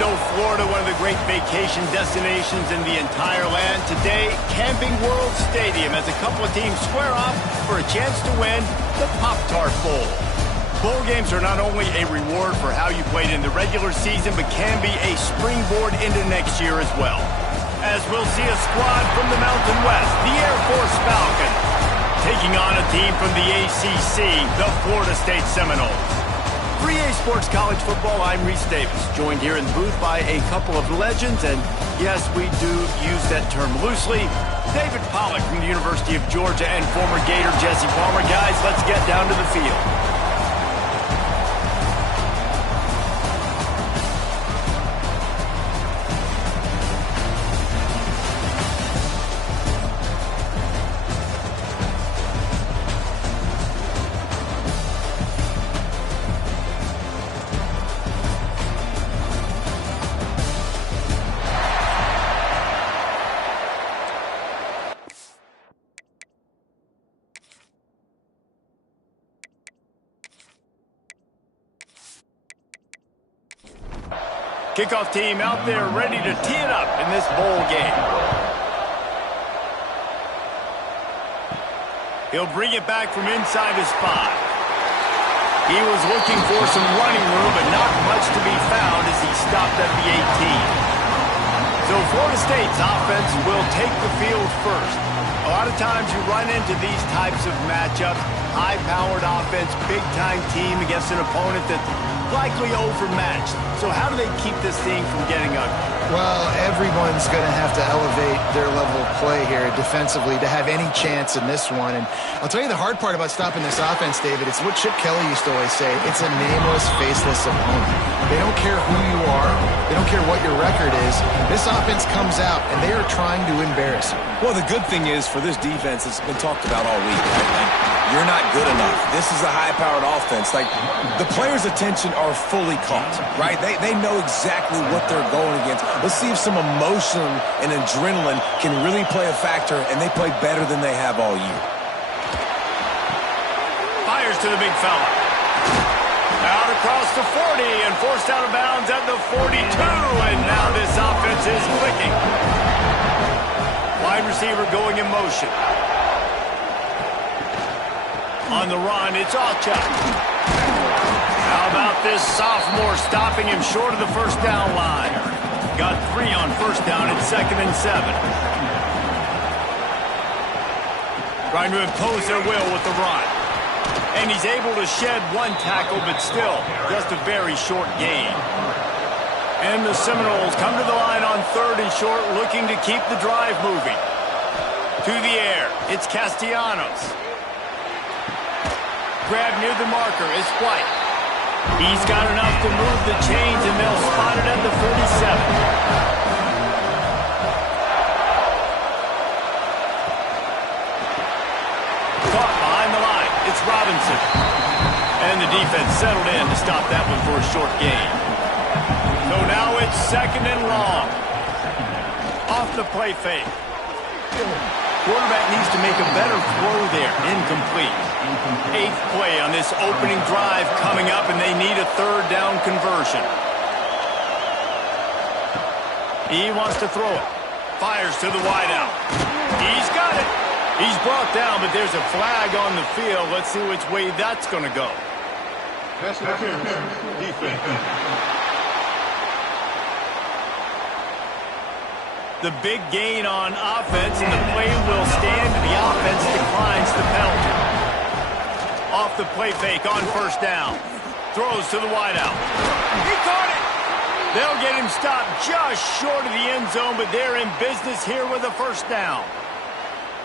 Orlando, Florida, one of the great vacation destinations in the entire land. Today, Camping World Stadium as a couple of teams square off for a chance to win the Pop-Tart Bowl. Bowl games are not only a reward for how you played in the regular season, but can be a springboard into next year as well. As we'll see a squad from the Mountain West, the Air Force Falcons, taking on a team from the ACC, the Florida State Seminoles. For EA Sports College Football, I'm Reese Davis, joined here in the booth by a couple of legends, and yes, we do use that term loosely. David Pollack from the University of Georgia and former Gator Jesse Palmer. Guys, let's get down to the field. Kickoff team out there ready to tee it up in this bowl game. He'll bring it back from inside his 5. He was looking for some running room, but not much to be found as he stopped at the 18. So Florida State's offense will take the field first. A lot of times you run into these types of matchups, high-powered offense, big-time team against an opponent that's likely overmatched. So how do they keep this thing from getting ugly? Well, everyone's going to have to elevate their level of play here defensively to have any chance in this one. And I'll tell you the hard part about stopping this offense, David, it's what Chip Kelly used to always say. It's a nameless, faceless opponent. They don't care who you are. They don't care what your record is. This offense comes out, and they are trying to embarrass you. Well, the good thing is for this defense, it's been talked about all week, right? Like, you're not good enough. This is a high-powered offense. Like, the players' attention are fully caught, right? They know exactly what they're going against. Let's see if some emotion and adrenaline can really play a factor, and they play better than they have all year. Fires to the big fella. Out across the 40 and forced out of bounds at the 42, and now this offense is clicking. Wide receiver going in motion. On the run, it's Alchuk. How about this sophomore stopping him short of the first down line? Got 3 on first down at 2nd and 7. Trying to impose their will with the run. And he's able to shed 1 tackle, but still just a very short gain. And the Seminoles come to the line on 3rd and short, looking to keep the drive moving. To the air, it's Castellanos. Grab near the marker is White. He's got enough to move the chains, and they'll spot it at the 47. Caught behind the line. It's Robinson. And the defense settled in to stop that one for a short gain. So now it's 2nd and long. Off the play fake. Quarterback needs to make a better throw there. Incomplete. 8th play on this opening drive coming up, and they need a 3rd down conversion. He wants to throw it. Fires to the wideout. He's got it. He's brought down, but there's a flag on the field. Let's see which way that's going to go. Pass interference. Defense. The big gain on offense, and the play will stand, and the offense declines the penalty. Off the play fake on first down. Throws to the wideout. He caught it! They'll get him stopped just short of the end zone, but they're in business here with a first down.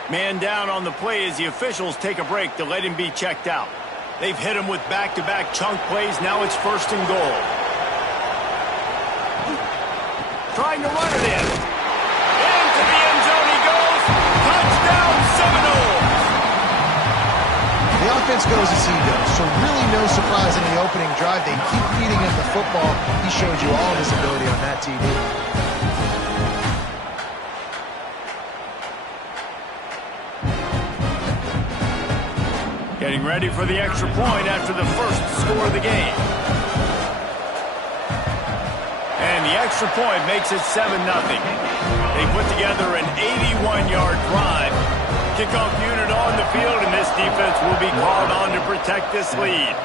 Man down on the play as the officials take a break to let him be checked out. They've hit him with back-to-back chunk plays. Now it's 1st and goal. Trying to run it in. Into the end zone he goes. Touchdown, Seminoles! The offense goes as he goes, so really no surprise in the opening drive. They keep feeding him the football. He showed you all of his ability on that TD. Getting ready for the extra point after the first score of the game. And the extra point makes it 7-0. They put together an 81-yard drive. Kickoff unit on the field, and this defense will be called on to protect this lead.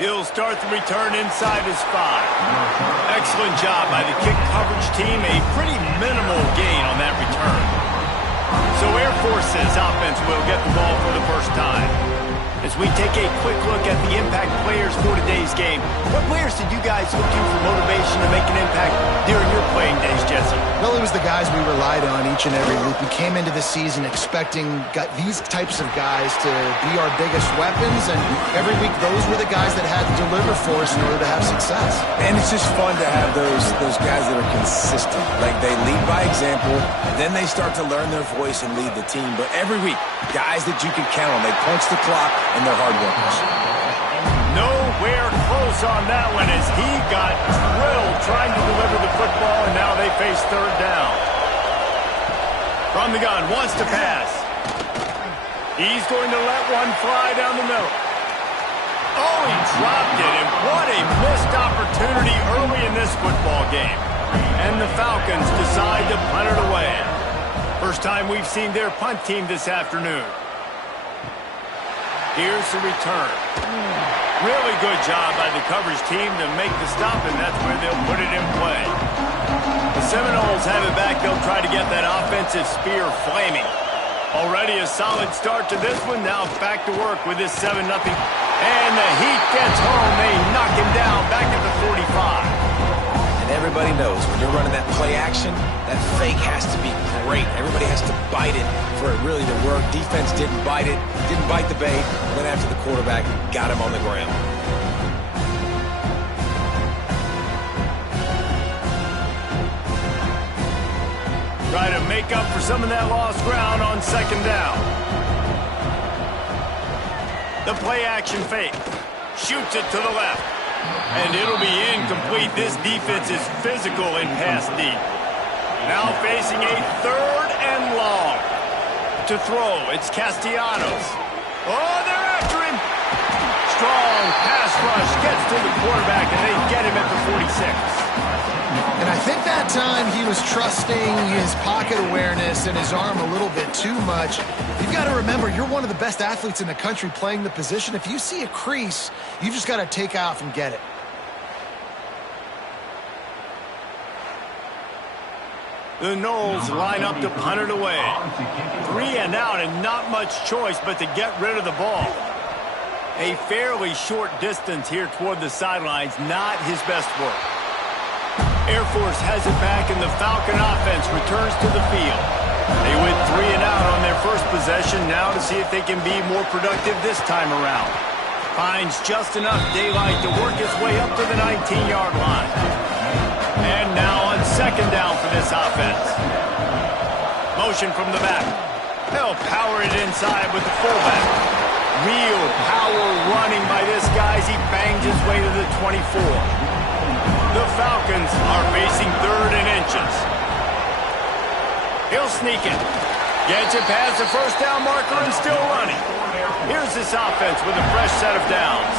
He'll start the return inside his 5. Excellent job by the kick coverage team. A pretty minimal gain on that return. So Air Force's offense will get the ball for the first time. As we take a quick look at the impact players for today's game, what players did you guys look to for motivation to make an impact during your playing days, Jesse? Well, it was the guys we relied on each and every week. We came into the season expecting these types of guys to be our biggest weapons, and every week those were the guys that had to deliver for us in order to have success. And it's just fun to have those guys that are consistent. Like, they lead by example, then they start to learn their voice and lead the team. But every week, guys that you can count on, they punch the clock, and they're hard workers. Nowhere close on that one as he got drilled trying to deliver the football, and now they face third down. From the gun, wants to pass. He's going to let one fly down the middle. Oh, he dropped it, and what a missed opportunity early in this football game. And the Falcons decide to punt it away. First time we've seen their punt team this afternoon. Here's the return. Really good job by the coverage team to make the stop, and that's where they'll put it in play. The Seminoles have it back. They'll try to get that offensive spear flaming. Already a solid start to this one. Now back to work with this 7-0. And the Heat gets home. They knock him down back at the 45. And everybody knows when you're running that play action, that fake has to be great. Everybody has to bite it for it really to work. Defense didn't bite it, didn't bite the bait, went after the quarterback, got him on the ground. Try to make up for some of that lost ground on second down. The play action fake. Shoots it to the left. And it'll be incomplete. This defense is physical in pass deep. Now facing a third and long. To throw, it's Castellanos. Oh, they're after him. Strong pass rush gets to the quarterback, and they get him at the 46. And I think that time he was trusting his pocket awareness and his arm a little bit too much. You've got to remember, you're one of the best athletes in the country playing the position. If you see a crease, you've just got to take off and get it. The Noles line up to punt it away. 3 and out, and not much choice but to get rid of the ball. A fairly short distance here toward the sidelines, not his best work. Air Force has it back, and the Falcon offense returns to the field. They went 3 and out on their first possession, now to see if they can be more productive this time around. Finds just enough daylight to work his way up to the 19-yard line. And now on second down for this offense. Motion from the back. They'll power it inside with the fullback. Real power running by this guy as he bangs his way to the 24. The Falcons are facing third and inches. He'll sneak it. Gets it past the first down marker and still running. Here's this offense with a fresh set of downs.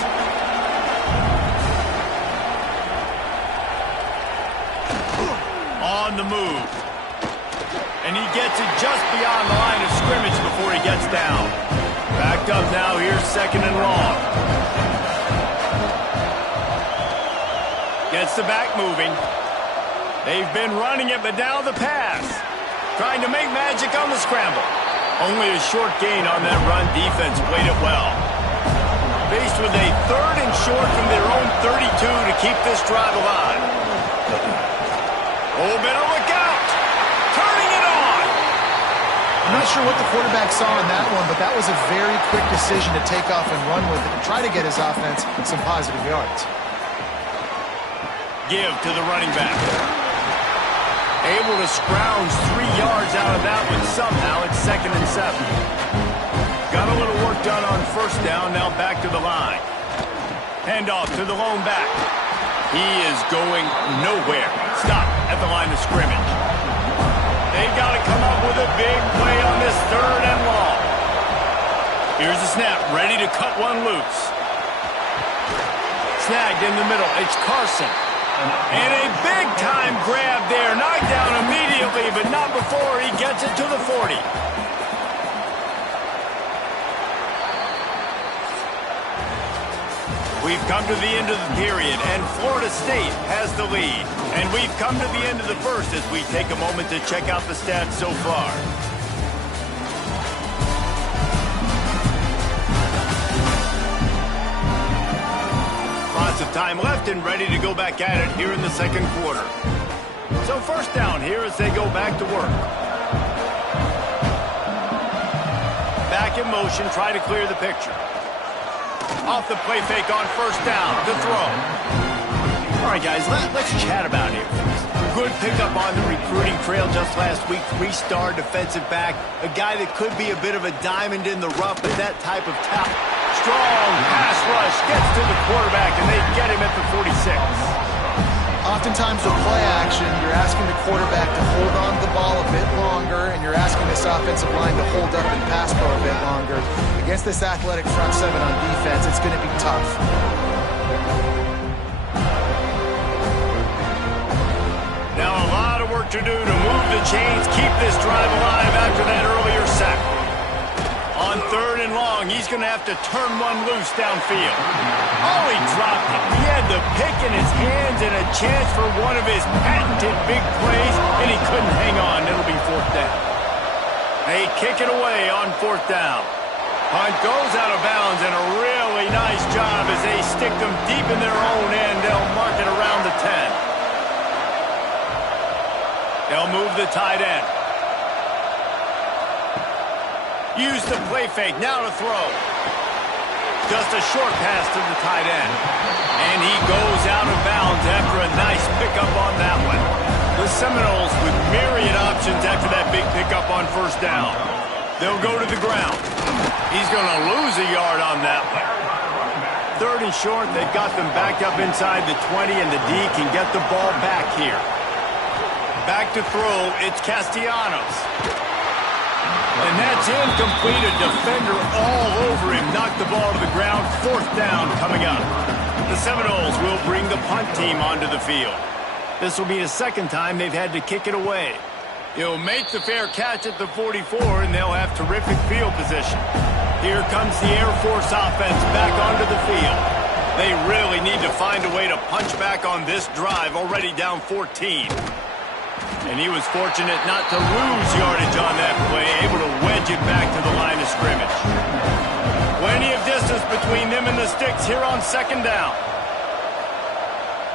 On the move. And he gets it just beyond the line of scrimmage before he gets down. Backed up now, here's second and long. Gets the back moving. They've been running it, but now the pass. Trying to make magic on the scramble. Only a short gain on that run. Defense played it well. Faced with a third and short from their own 32 to keep this drive alive. Oh, better look out. Turning it on. I'm not sure what the quarterback saw in that one, but that was a very quick decision to take off and run with it and try to get his offense some positive yards. Give to the running back. Able to scrounge 3 yards out of that one somehow. It's second and 7. Got a little work done on first down. Now back to the line. Handoff to the lone back. He is going nowhere. Stop at the line of scrimmage. They've got to come up with a big play on this third and long. Here's the snap. Ready to cut one loose. Snagged in the middle. It's Carson. And a big-time grab there. Knocked down immediately, but not before he gets it to the 40. We've come to the end of the period, and Florida State has the lead. And we've come to the end of the first as we take a moment to check out the stats so far. Lots of time left and ready to go back at it here in the second quarter. So first down here as they go back to work. Back in motion, try to clear the picture. Off the play fake on first down, the throw. All right, guys, let's chat about it. Good pickup on the recruiting trail just last week. 3-star defensive back. A guy that could be a bit of a diamond in the rough, but that type of talent. Strong pass rush gets to the quarterback, and they get him at the 46. Oftentimes with play action, you're asking the quarterback to hold on to the ball a bit longer, and you're asking this offensive line to hold up and pass pro a bit longer. Against this athletic front seven on defense, it's going to be tough. Now a lot of work to do to move the chains, keep this drive alive after that earlier sack. On third and long, he's going to have to turn one loose downfield. Oh, he dropped it. He had the pick in his hands and a chance for one of his patented big plays, and he couldn't hang on. It'll be fourth down. They kick it away on fourth down. Punt goes out of bounds, and a really nice job as they stick them deep in their own end. They'll mark it around the 10. They'll move the tight end. Use the play fake, now to throw. Just a short pass to the tight end. And he goes out of bounds after a nice pickup on that one. The Seminoles with myriad options after that big pickup on first down. They'll go to the ground. He's going to lose a yard on that one. Third and short, they've got them backed up inside the 20, and the D can get the ball back here. Back to throw, it's Castellanos. And that's incomplete. A defender all over him. Knocked the ball to the ground. Fourth down coming up. The Seminoles will bring the punt team onto the field. This will be the second time they've had to kick it away. He'll make the fair catch at the 44, and they'll have terrific field position. Here comes the Air Force offense back onto the field. They really need to find a way to punch back on this drive, already down 14. And he was fortunate not to lose yardage on that play, able to wedge it back to the line of scrimmage. Plenty of distance between them and the sticks here on second down.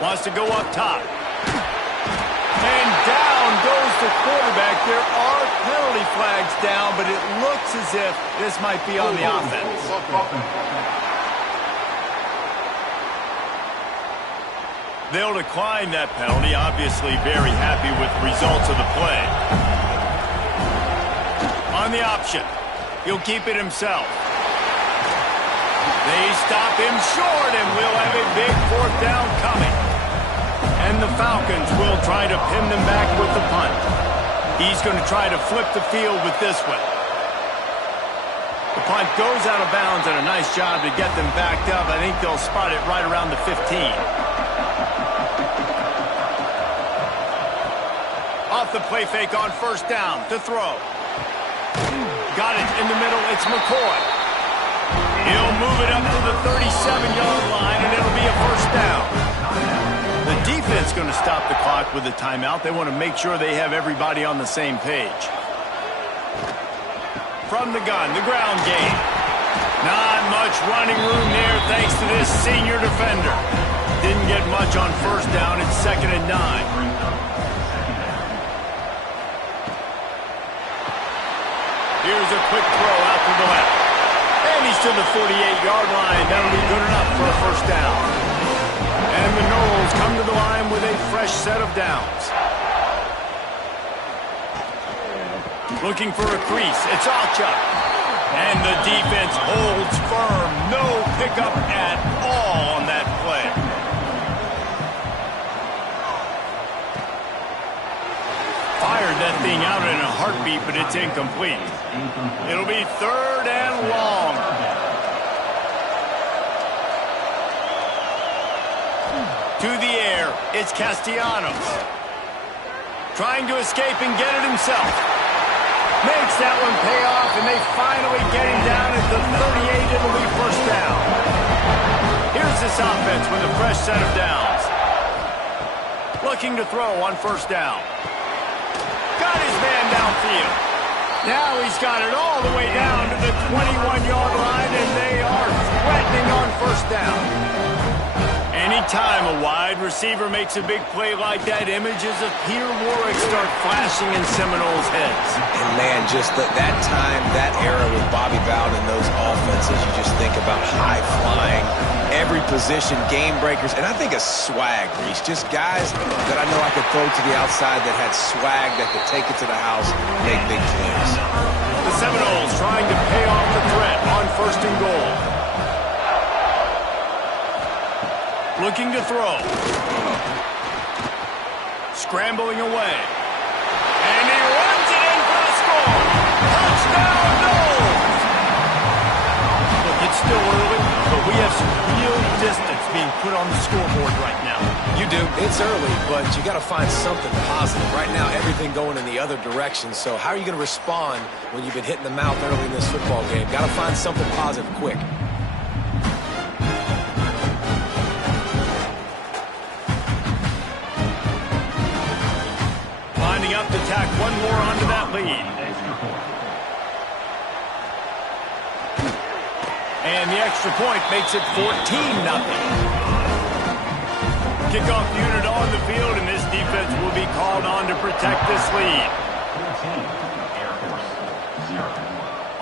Wants to go up top. And down goes the quarterback. There are penalty flags down, but it looks as if this might be on the offense. They'll decline that penalty, obviously very happy with the results of the play. On the option, he'll keep it himself. They stop him short, and we'll have a big fourth down coming. And the Falcons will try to pin them back with the punt. He's going to try to flip the field with this one. The punt goes out of bounds, and a nice job to get them backed up. I think they'll spot it right around the 15. Off the play fake on first down to throw. Got it in the middle. It's McCoy. He'll move it up to the 37-yard line, and it'll be a first down. The defense going to stop the clock with a timeout. They want to make sure they have everybody on the same page. From the gun, the ground game. Not much running room there thanks to this senior defender. Didn't get much on first down. It's 2nd and 9. Here's a quick throw out to the left. And he's to the 48-yard line. That'll be good enough for a first down. And the Noles come to the line with a fresh set of downs. Looking for a crease. It's Alchuk. And the defense holds firm. No pickup at all on that play. Fired that thing out in a heartbeat, but it's incomplete. It'll be 3rd and long. To the air. It's Castellanos. Trying to escape and get it himself. Makes that one pay off, and they finally get him down at the 38. It'll be first down. Here's this offense with a fresh set of downs. Looking to throw on first down. Got his man downfield. Now he's got it all the way down to the 21-yard line, and they are threatening on first down. Anytime a wide receiver makes a big play like that, images of Peter Warrick start flashing in Seminoles' heads. And man, just that time, that era with Bobby Bowden and those offenses, you just think about high-flying, every position, game breakers, and I think of swag, Reese. Just guys that I know I could throw to the outside that had swag that could take it to the house, make big plays. The Seminoles trying to pay off the threat on first and goal. Looking to throw. Scrambling away. And he runs it in for the score. Touchdown, Noles! Look, it's still early, but we have some real distance being put on the scoreboard right now. You do. It's early, but you got to find something positive. Right now, everything going in the other direction. So how are you going to respond when you've been hitting the mouth early in this football game? Got to find something positive quick. Up to tack one more onto that lead. And the extra point makes it 14-0. Kickoff unit on the field, and this defense will be called on to protect this lead.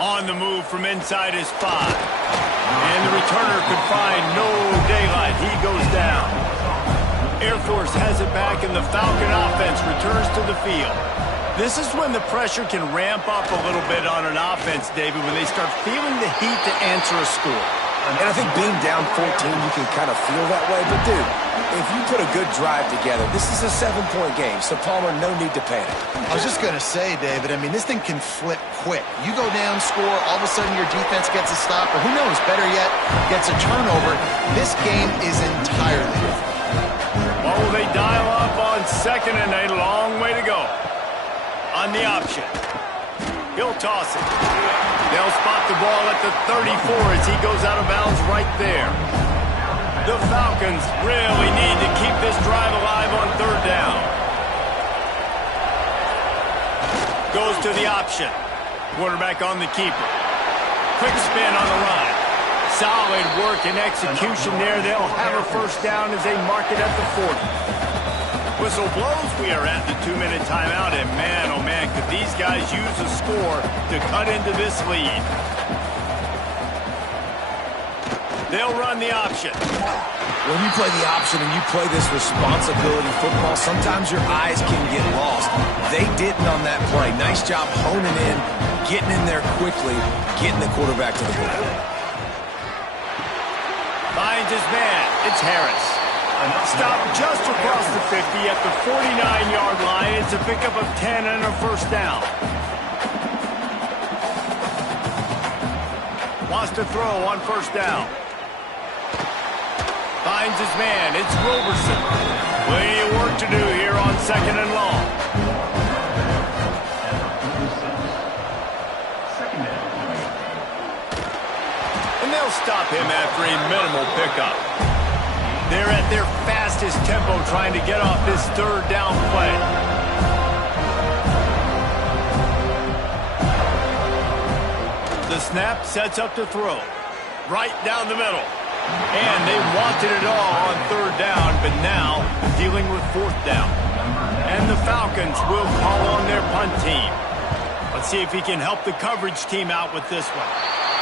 On the move from inside is 5. And the returner could find no daylight. He goes down. Air Force has it back, and the Falcon offense returns to the field. This is when the pressure can ramp up a little bit on an offense, David, when they start feeling the heat to answer a score. And I think being down 14, you can kind of feel that way. But, dude, if you put a good drive together, this is a 7-point game. So, Palmer, no need to panic. I was just going to say, David, I mean, this thing can flip quick. You go down, score, all of a sudden your defense gets a stop, or who knows, better yet, gets a turnover. This game is entirely different. Oh, they dial up on second, and a long way to go. On the option. He'll toss it. They'll spot the ball at the 34 as he goes out of bounds right there. The Falcons really need to keep this drive alive on third down. Goes to the option. Quarterback on the keeper. Quick spin on the run. Solid work and execution there. They'll have a first down as they mark it at the 40. Whistle blows. We are at the 2-minute timeout, and man, oh man, could these guys use a score to cut into this lead. They'll run the option. When you play the option and you play this responsibility football, sometimes your eyes can get lost. They didn't on that play. Nice job honing in, getting in there quickly, getting the quarterback to the ball. Finds his man. It's Harris. Stopped just across the 50 at the 49-yard line. It's a pickup of 10 and a first down. Wants to throw on first down. Finds his man. It's Roberson. Plenty of work to do here on second and long. And they'll stop him after a minimal pickup. They're at their fastest tempo trying to get off this third down play. The snap sets up to throw. Right down the middle. And they wanted it all on third down, but now dealing with fourth down. And the Falcons will call on their punt team. Let's see if he can help the coverage team out with this one.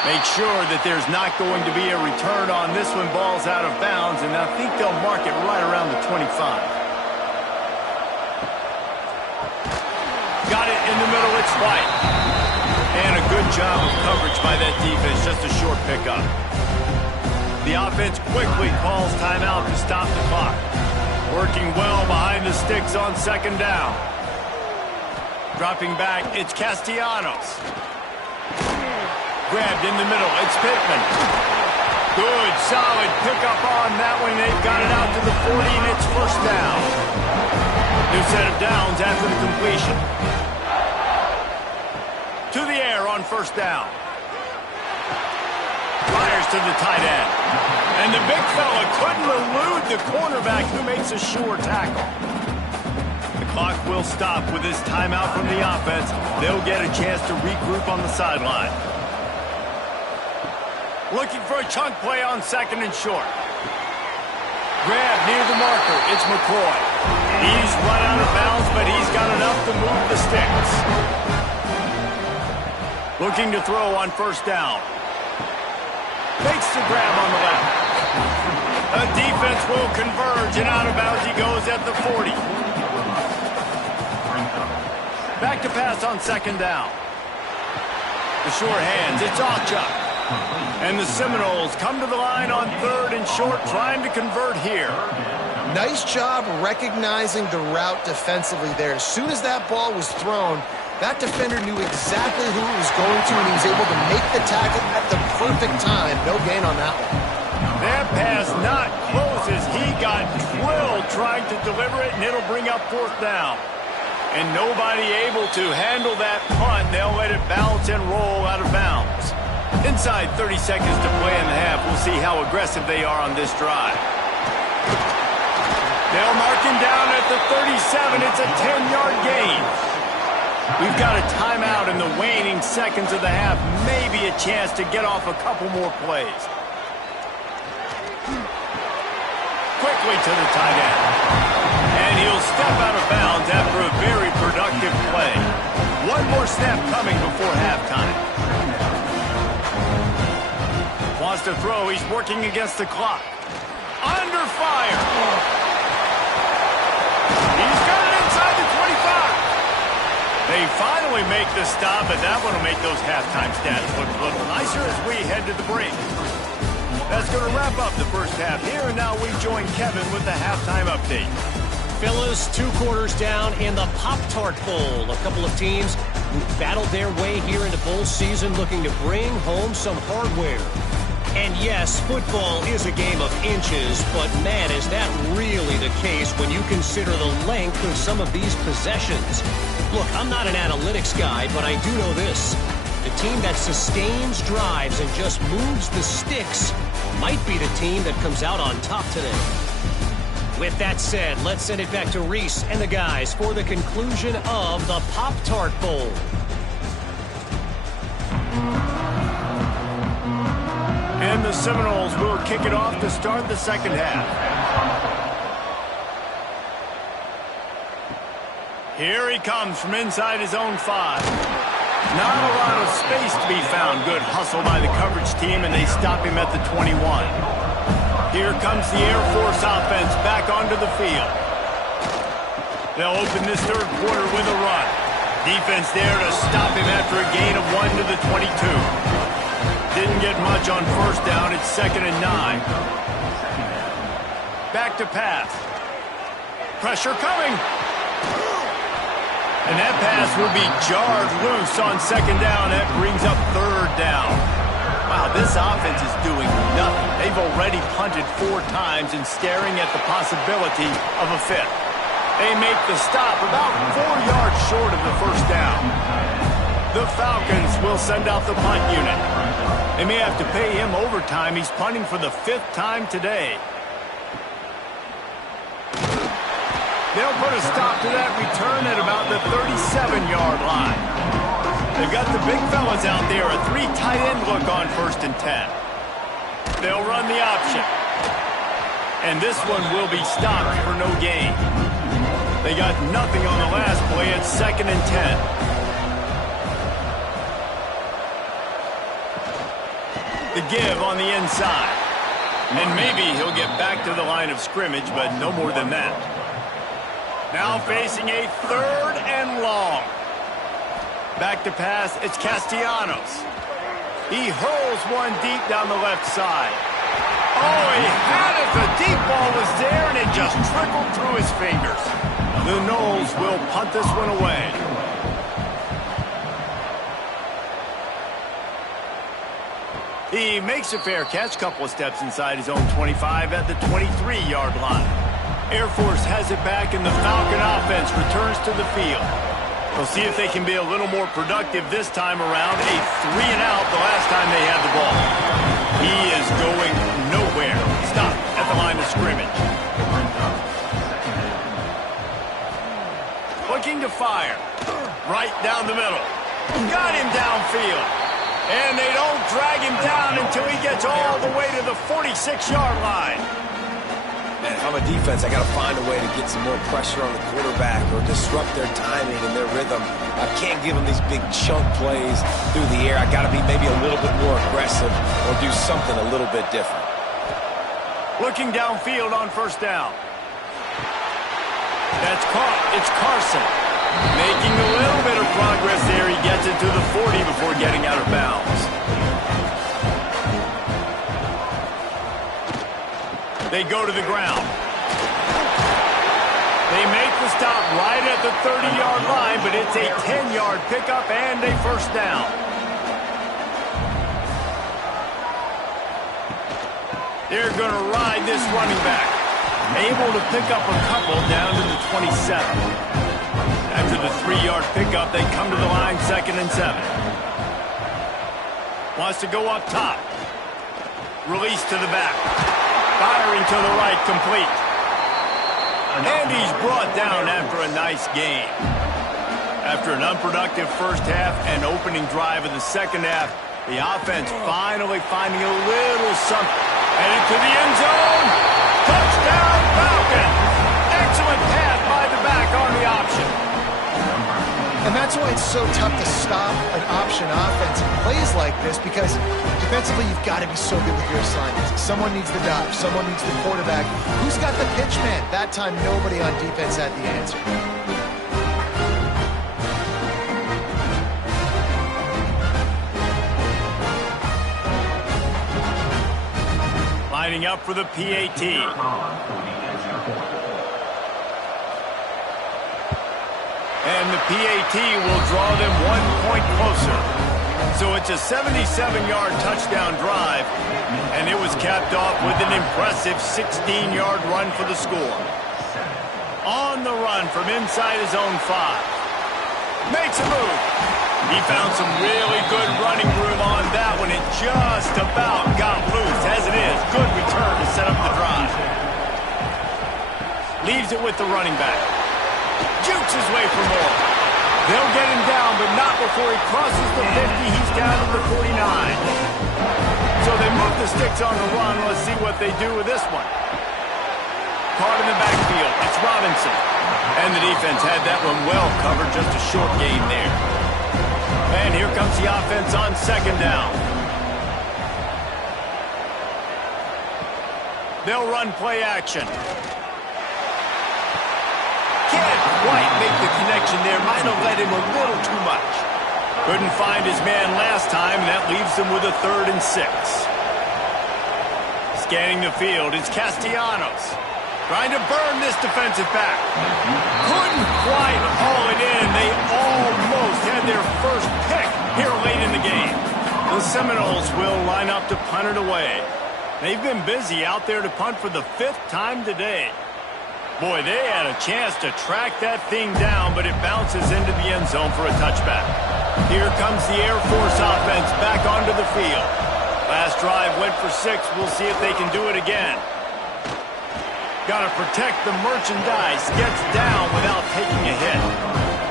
Make sure that there's not going to be a return on this one. Ball's out of bounds, and I think they'll mark it right around the 25. Got it in the middle. It's White. And a good job of coverage by that defense. Just a short pickup. The offense quickly calls timeout to stop the clock. Working well behind the sticks on second down. Dropping back, it's Castellanos. Grabbed in the middle, it's Pittman. Good, solid pickup on that one. They've got it out to the 40, and it's first down. New set of downs after the completion. To the air on first down. Fires to the tight end. And the big fella couldn't elude the cornerback who makes a sure tackle. The clock will stop with this timeout from the offense. They'll get a chance to regroup on the sideline. Looking for a chunk play on second and short. Grab near the marker. It's McCoy. He's run out of bounds, but he's got enough to move the sticks. Looking to throw on first down. Makes the grab on the left. The defense will converge, and out of bounds he goes at the 40. Back to pass on second down. The short hands, it's Achuk. And the Seminoles come to the line on third and short, trying to convert here. Nice job recognizing the route defensively there. As soon as that ball was thrown, that defender knew exactly who it was going to, and he was able to make the tackle at the perfect time. No gain on that one. That pass not close as he got drilled trying to deliver it, and it'll bring up fourth down. And nobody able to handle that punt. They'll let it bounce and roll out of bounds. Inside 30 seconds to play in the half. We'll see how aggressive they are on this drive. They'll mark him down at the 37. It's a 10-yard gain. We've got a timeout in the waning seconds of the half. Maybe a chance to get off a couple more plays. Quickly to the tight end. And he'll step out of bounds after a very productive play. One more snap coming before halftime. Wants to throw. He's working against the clock. Under fire. He's got it inside the 25. They finally make the stop, but that one will make those halftime stats look a little nicer as we head to the break. That's going to wrap up the first half here, and now we join Kevin with the halftime update. Fellas, 2 quarters down in the Pop-Tart Bowl. A couple of teams who battled their way here into bowl season looking to bring home some hardware. And yes, football is a game of inches, but man, is that really the case when you consider the length of some of these possessions. Look, I'm not an analytics guy, but I do know this. The team that sustains drives and just moves the sticks might be the team that comes out on top today. With that said, let's send it back to Reese and the guys for the conclusion of the Pop-Tart Bowl. And the Seminoles will kick it off to start the second half. Here he comes from inside his own 5. Not a lot of space to be found. Good hustle by the coverage team, and they stop him at the 21. Here comes the Air Force offense back onto the field. They'll open this third quarter with a run. Defense there to stop him after a gain of 1 to the 22. Didn't get much on first down. It's 2nd and 9. Back to pass. Pressure coming. And that pass will be jarred loose on 2nd down. That brings up 3rd down. Wow, this offense is doing nothing. They've already punted 4 times and staring at the possibility of a 5th. They make the stop about 4 yards short of the first down. The Falcons will send out the punt unit. They may have to pay him overtime. He's punting for the 5th time today. They'll put a stop to that return at about the 37-yard line. They've got the big fellas out there, a 3 tight end look on 1st and 10. They'll run the option. And this one will be stopped for no gain. They got nothing on the last play. It's 2nd and 10. The give on the inside. And maybe he'll get back to the line of scrimmage, but no more than that. Now facing a 3rd and long. Back to pass, it's Castellanos. He hurls one deep down the left side. Oh, he had it. The deep ball was there, and it just trickled through his fingers. The Noles will punt this one away. He makes a fair catch, couple of steps inside his own 25 at the 23-yard line. Air Force has it back, and the Falcon offense returns to the field. We'll see if they can be a little more productive this time around. A 3-and-out the last time they had the ball. He is going nowhere. Stop at the line of scrimmage. Looking to fire. Right down the middle. Got him downfield. And they don't drag him down until he gets all the way to the 46-yard line. Man, if I'm a defense, I got to find a way to get some more pressure on the quarterback or disrupt their timing and their rhythm. I can't give them these big chunk plays through the air. I got to be maybe a little bit more aggressive or do something a little bit different. Looking downfield on first down. That's caught. It's Carson. Making a little bit of progress there. He gets it to the 40 before getting out of bounds. They go to the ground. They make the stop right at the 30-yard line, but it's a 10-yard pickup and a first down. They're going to ride this running back. Able to pick up a couple down to the 27. After the 3-yard pickup, they come to the line, 2nd and 7. Wants to go up top. Release to the back. Firing to the right, complete. And he's brought down after a nice game. After an unproductive first half and opening drive of the second half, the offense finally finding a little something. Headed to the end zone. Touchdown, Falcons! Excellent pass by the back on the option. And that's why it's so tough to stop an option offense in plays like this, because defensively you've got to be so good with your assignments. Someone needs the dodge. Someone needs the quarterback. Who's got the pitch man? That time nobody on defense had the answer. Lining up for the PAT. And the PAT will draw them 1 point closer. So it's a 77-yard touchdown drive, and it was capped off with an impressive 16-yard run for the score. On the run from inside his own 5. Makes a move. He found some really good running room on that one. It just about got loose. As it is, good return to set up the drive. Leaves it with the running back. Jukes his way for more. They'll get him down, but not before he crosses the 50. He's down to the 49. So they move the sticks on the run. Let's see what they do with this one. Caught in the backfield. It's Robinson. And the defense had that one well covered. Just a short gain there. And here comes the offense on 2nd down. They'll run play action. Can't quite make the connection there. Might have led him a little too much. Couldn't find his man last time, and that leaves him with a 3rd and 6. Scanning the field, it's Castellanos. Trying to burn this defensive back. Couldn't quite haul it in. They almost had their first pick here late in the game. The Seminoles will line up to punt it away. They've been busy out there to punt for the 5th time today. Boy, they had a chance to track that thing down, but it bounces into the end zone for a touchback. Here comes the Air Force offense back onto the field. Last drive went for 6. We'll see if they can do it again. Got to protect the merchandise. Gets down without taking a hit.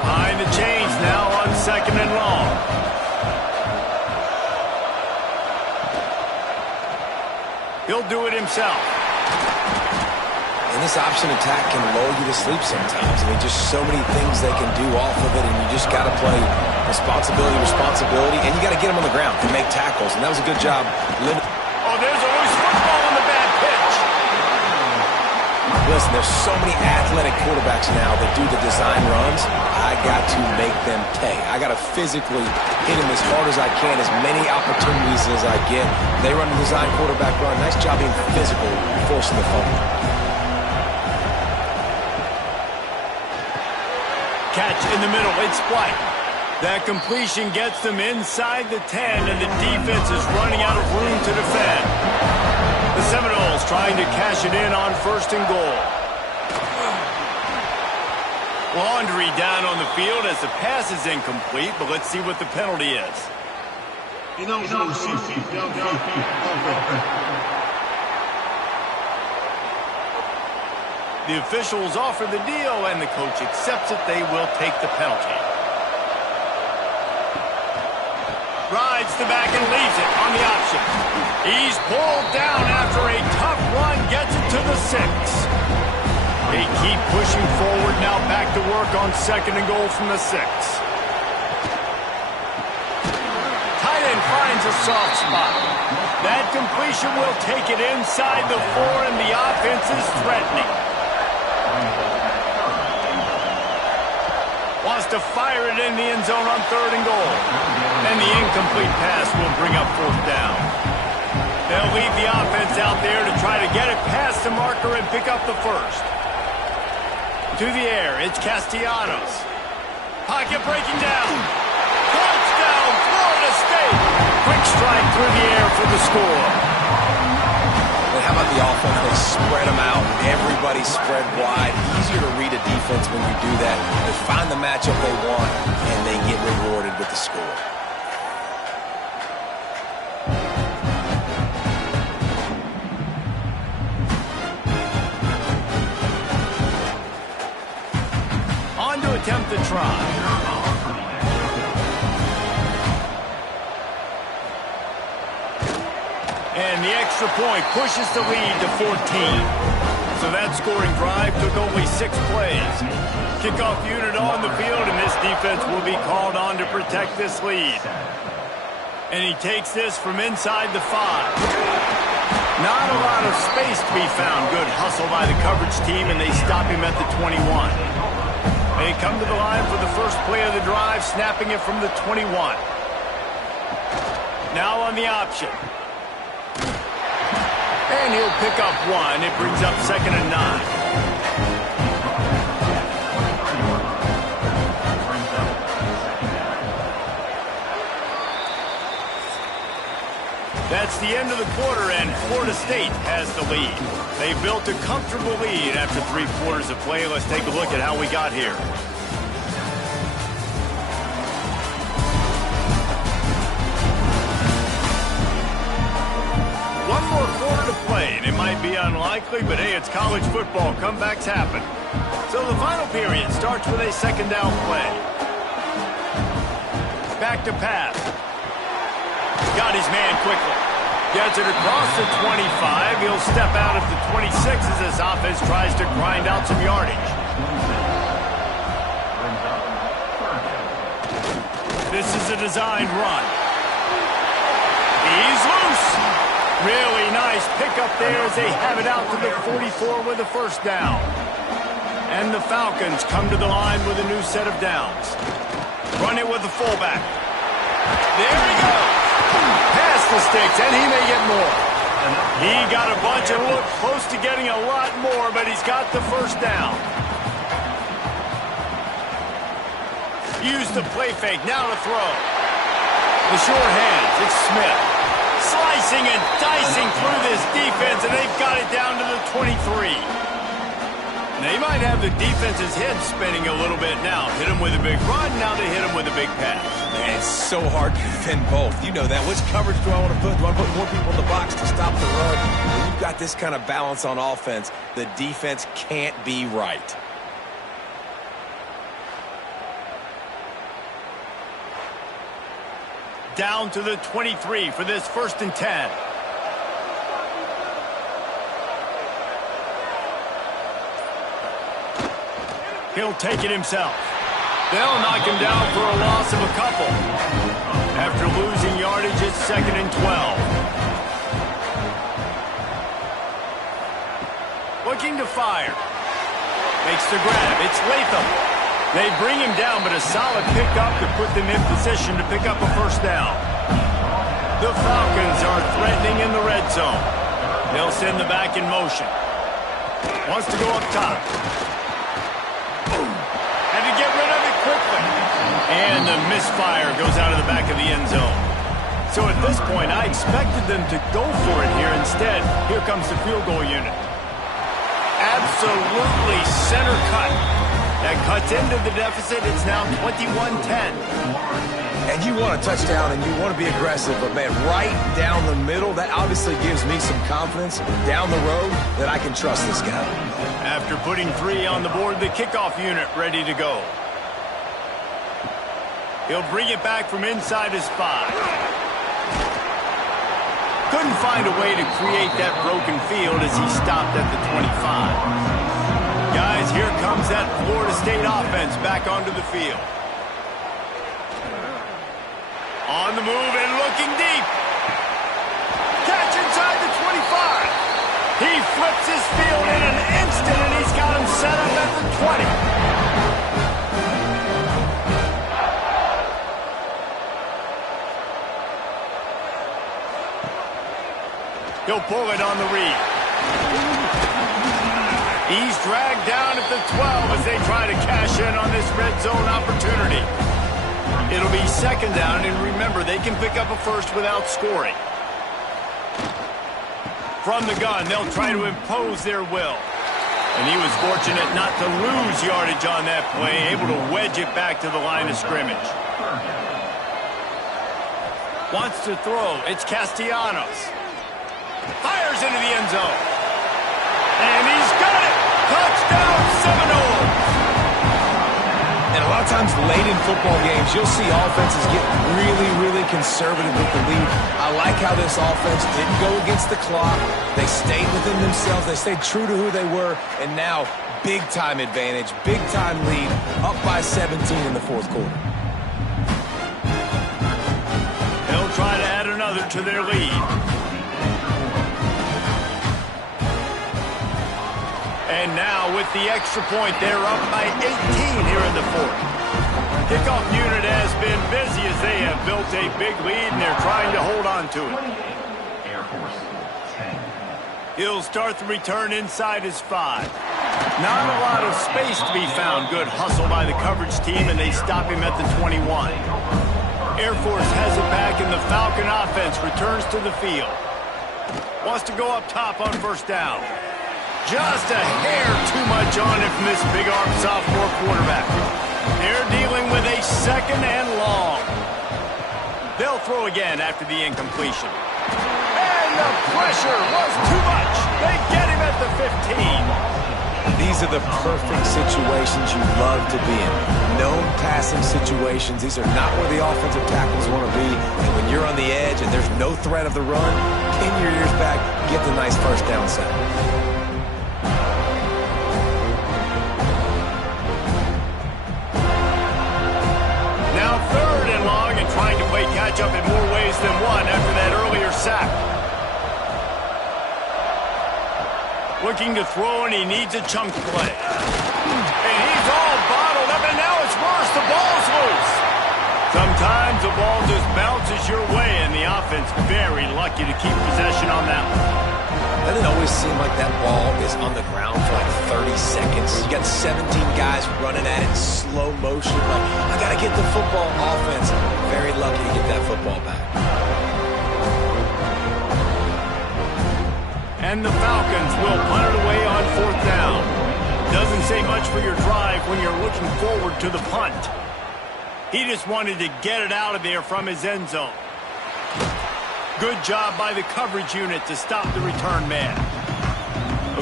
Behind the chains now on 2nd and long. He'll do it himself. And this option attack can lull you to sleep sometimes. I mean, just so many things they can do off of it, and you just got to play responsibility, and you got to get them on the ground and make tackles, and that was a good job. Oh, there's a loose football on the bad pitch. Listen, there's so many athletic quarterbacks now that do the design runs. I got to make them pay. I got to physically hit them as hard as I can, as many opportunities as I get. They run the design quarterback run. Nice job being physical, forcing the fumble. Catch in the middle. It's White. That completion gets them inside the 10, and the defense is running out of room to defend. The Seminoles trying to cash it in on 1st and goal. Laundry down on the field as the pass is incomplete, but let's see what the penalty is. The officials offer the deal, and the coach accepts it. They will take the penalty. Rides the back and leaves it on the option. He's pulled down after a tough run, gets it to the 6. They keep pushing forward, now back to work on 2nd and goal from the 6. Tight end finds a soft spot. That completion will take it inside the 4, and the offense is threatening. Wants to fire it in the end zone on 3rd and goal. And the incomplete pass will bring up 4th down. They'll leave the offense out there to try to get it past the marker and pick up the 1st. To the air, it's Castellanos. Pocket breaking down. Touchdown, Florida State. Quick strike through the air for the score. And how about the offense? They spread them out. Everybody spread wide. Easier to read a defense when you do that. They find the matchup they want, and they get rewarded with the score. On to attempt the try. And the extra point pushes the lead to 14. So that scoring drive took only 6 plays. Kickoff unit on the field, and this defense will be called on to protect this lead. And he takes this from inside the 5. Not a lot of space to be found. Good hustle by the coverage team, and they stop him at the 21. They come to the line for the first play of the drive, snapping it from the 21. Now on the option. And he'll pick up 1. It brings up 2nd and 9. That's the end of the quarter, and Florida State has the lead. They built a comfortable lead after 3 quarters of play. Let's take a look at how we got here. One more quarter to play, and it might be unlikely, but hey, it's college football. Comebacks happen. So the final period starts with a 2nd down play. Back to pass. Got his man quickly. Gets it across the 25. He'll step out at the 26 as this offense tries to grind out some yardage. This is a designed run. He's loose. Really nice pickup there as they have it out to the 44 with a 1st down. And the Falcons come to the line with a new set of downs. Run it with the fullback. There he goes. Past the sticks, and he may get more. He got a bunch and looked close to getting a lot more, but he's got the 1st down. Use the play fake, now to throw. The short hands, it's Smith. Slicing and dicing through this defense, and they've got it down to the 23. They might have the defense's head spinning a little bit now. Hit him with a big run, now they hit him with a big pass. Man, it's so hard to defend both. You know that. Which coverage do I want to put? Do I want to put more people in the box to stop the run? When you've got this kind of balance on offense, the defense can't be right. Down to the 23 for this 1st and 10. He'll take it himself. They'll knock him down for a loss of a couple. After losing yardage, it's 2nd and 12. Looking to fire. Makes the grab. It's Latham. They bring him down, but a solid pickup to put them in position to pick up a 1st down. The Falcons are threatening in the red zone. They'll send the back in motion. Wants to go up top. And to get rid of it quickly. And the misfire goes out of the back of the end zone. So at this point, I expected them to go for it here. Instead, here comes the field goal unit. Absolutely center cut. That cuts into the deficit. It's now 21-10. And you want a touchdown and you want to be aggressive, but man, right down the middle, that obviously gives me some confidence down the road that I can trust this guy. After putting 3 on the board, the kickoff unit ready to go. He'll bring it back from inside his 5. Couldn't find a way to create that broken field as he stopped at the 25. Guys, here comes that Florida State offense back onto the field. On the move and looking deep. Catch inside the 25. He flips his field in an instant, and he's got him set up at the 20. He'll pull it on the read. He's dragged down at the 12 as they try to cash in on this red zone opportunity. It'll be second down, and remember, they can pick up a first without scoring. From the gun, they'll try to impose their will. And he was fortunate not to lose yardage on that play, able to wedge it back to the line of scrimmage. Wants to throw. It's Castellanos. Fires into the end zone. And he's got it! Touchdown, Seminoles! And a lot of times late in football games, you'll see offenses get really, really conservative with the lead. I like how this offense didn't go against the clock. They stayed within themselves. They stayed true to who they were. And now, big-time advantage, big-time lead, up by 17 in the fourth quarter. They'll try to add another to their lead. And now, with the extra point, they're up by 18 here in the fourth. Kickoff unit has been busy as they have built a big lead, and they're trying to hold on to it. Air Force 10. He'll start the return inside his 5. Not a lot of space to be found. Good hustle by the coverage team, and they stop him at the 21. Air Force has it back, and the Falcon offense returns to the field. Wants to go up top on first down. Just a hair too much on it from this big-arm sophomore quarterback. They're dealing with a second and long. They'll throw again after the incompletion. And the pressure was too much. They get him at the 15. These are the perfect situations you love to be in. Known passing situations. These are not where the offensive tackles want to be. And when you're on the edge and there's no threat of the run, pin your ears back, get the nice first down set. Trying to play catch-up in more ways than one after that earlier sack. Looking to throw, and he needs a chunk play. And he's all bottled up, and now it's worse. The ball's loose. Sometimes the ball just bounces your way, and the offense very lucky to keep possession on that one. Doesn't it always seem like that ball is on the ground for like 30 seconds? You got 17 guys running at it in slow motion. Like, I got to get the football. Offense, very lucky to get that football back. And the Falcons will punt it away on fourth down. Doesn't say much for your drive when you're looking forward to the punt. He just wanted to get it out of there from his end zone. Good job by the coverage unit to stop the return man.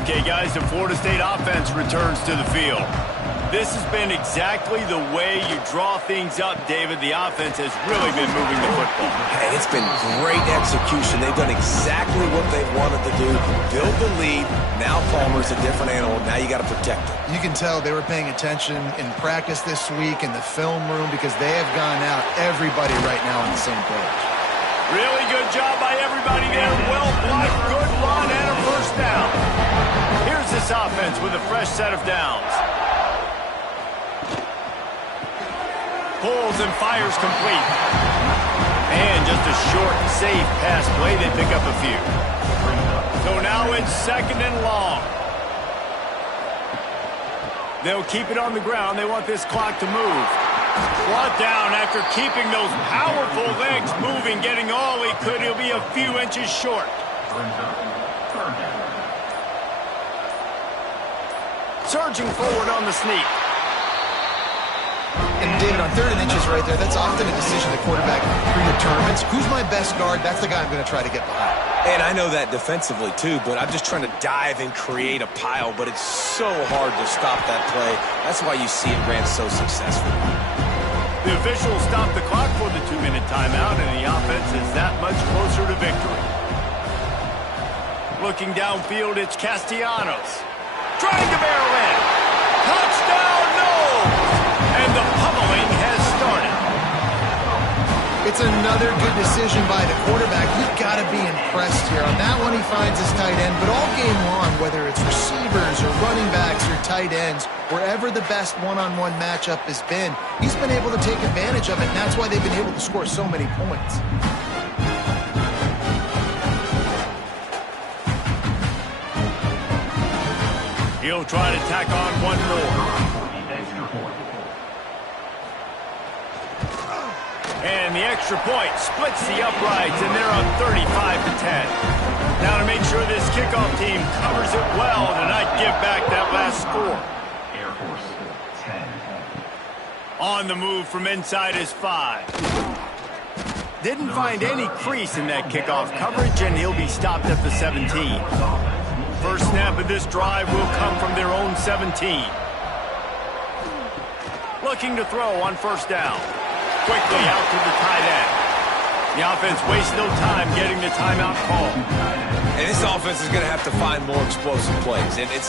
Okay, guys, the Florida State offense returns to the field. This has been exactly the way you draw things up, David. The offense has really been moving the football. Hey, it's been great execution. They've done exactly what they've wanted to do. Build the lead. Now Palmer's a different animal. Now you got to protect it. You can tell they were paying attention in practice this week in the film room because they have gone out, everybody right now on the same page. Really good job by everybody there. Well blocked, good run, and a first down. Here's this offense with a fresh set of downs. Pulls and fires complete. And just a short, safe pass play. They pick up a few. So now it's second and long. They'll keep it on the ground. They want this clock to move. Brought down after keeping those powerful legs moving, getting all he could. He'll be a few inches short. Surging forward on the sneak. And David, on 3rd and inches right there, that's often a decision the quarterback predetermines. Who's my best guard? That's the guy I'm going to try to get behind. And I know that defensively, too, but I'm just trying to dive and create a pile, but it's so hard to stop that play. That's why you see it ran so successful. The officials stopped the clock for the 2-minute timeout, and the offense is that much closer to victory. Looking downfield, it's Castellanos. Trying to barrel in. Touchdown, no! And the pummeling has started. It's another good decision by the quarterback. You've got to be impressed here. On that one, he finds his tight end. But all game long, whether it's receivers or running backs or tight ends, wherever the best one-on-one matchup has been, he's been able to take advantage of it, and that's why they've been able to score so many points. He'll try to tack on one more. And the extra point splits the uprights, and they're up 35-10. Now to make sure this kickoff team covers it well to not give back that last score. Air Force 10. On the move from inside his 5. Didn't find any crease in that kickoff coverage, and he'll be stopped at the 17. First snap of this drive will come from their own 17. Looking to throw on first down. Quickly out to the tight end. The offense wastes no time getting the timeout call. And this offense is going to have to find more explosive plays. And it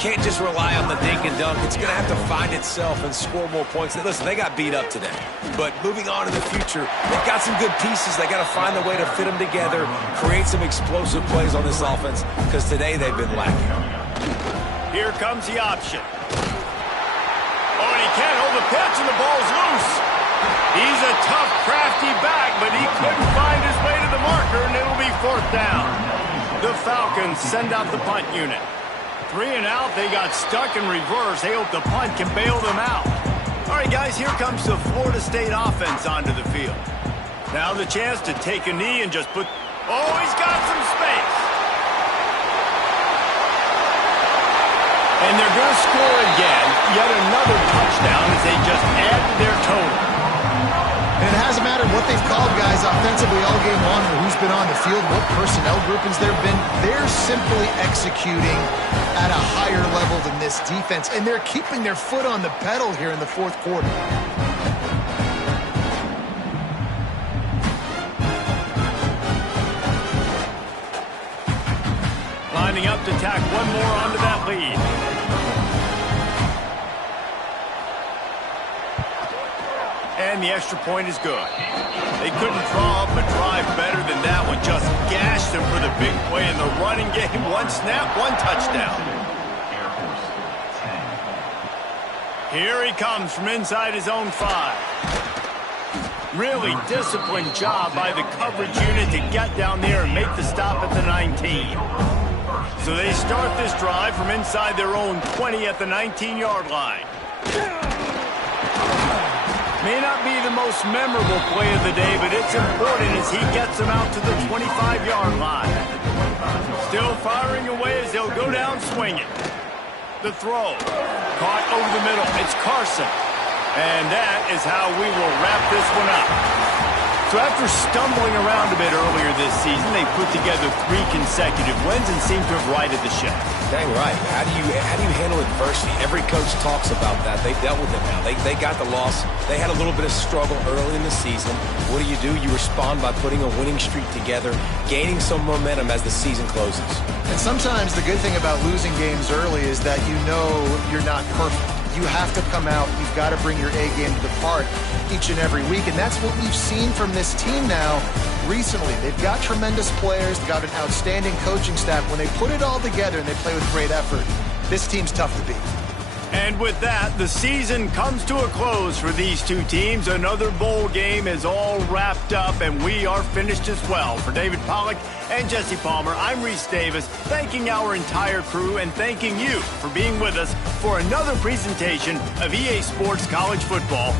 can't just rely on the dink and dunk. It's going to have to find itself and score more points. Listen, they got beat up today. But moving on in the future, they've got some good pieces. They got to find a way to fit them together, create some explosive plays on this offense, because today they've been lacking. Here comes the option. Oh, and he can't hold the pitch, and the ball's loose. He's a tough, crafty back, but he couldn't find his way to the marker, and it'll be 4th down. The Falcons send out the punt unit. 3 and out, they got stuck in reverse. They hope the punt can bail them out. All right, guys, here comes the Florida State offense onto the field. Now the chance to take a knee and just put... Oh, he's got some space. And they're going to score again. Yet another touchdown as they just add to their total. And it hasn't mattered what they've called, guys, offensively all game long, or who's been on the field, what personnel groupings there have been. They're simply executing at a higher level than this defense, and they're keeping their foot on the pedal here in the 4th quarter. Lining up to tack one more onto that lead. And the extra point is good. They couldn't draw up a drive better than that one. Just gashed them for the big play in the running game. 1 snap, 1 touchdown. Air Force 10. Here he comes from inside his own 5. Really disciplined job by the coverage unit to get down there and make the stop at the 19. So they start this drive from inside their own 20 at the 19-yard line. May not be the most memorable play of the day, but it's important as he gets them out to the 25-yard line. Still firing away as they'll go down swinging. The throw. Caught over the middle. It's Carson. And that is how we will wrap this one up. So after stumbling around a bit earlier this season, they put together 3 consecutive wins and seem to have righted the ship. Dang right. How do you handle adversity? Every coach talks about that. They've dealt with it now. They got the loss. They had a little bit of struggle early in the season. What do? You respond by putting a winning streak together, gaining some momentum as the season closes. And sometimes the good thing about losing games early is that you know you're not perfect. You have to come out. You've got to bring your A game to the part each and every week. And that's what we've seen from this team now recently. They've got tremendous players. They've got an outstanding coaching staff. When they put it all together and they play with great effort, this team's tough to beat. And with that, the season comes to a close for these two teams. Another bowl game is all wrapped up, and we are finished as well. For David Pollack and Jesse Palmer, I'm Reese Davis, thanking our entire crew and thanking you for being with us for another presentation of EA Sports College Football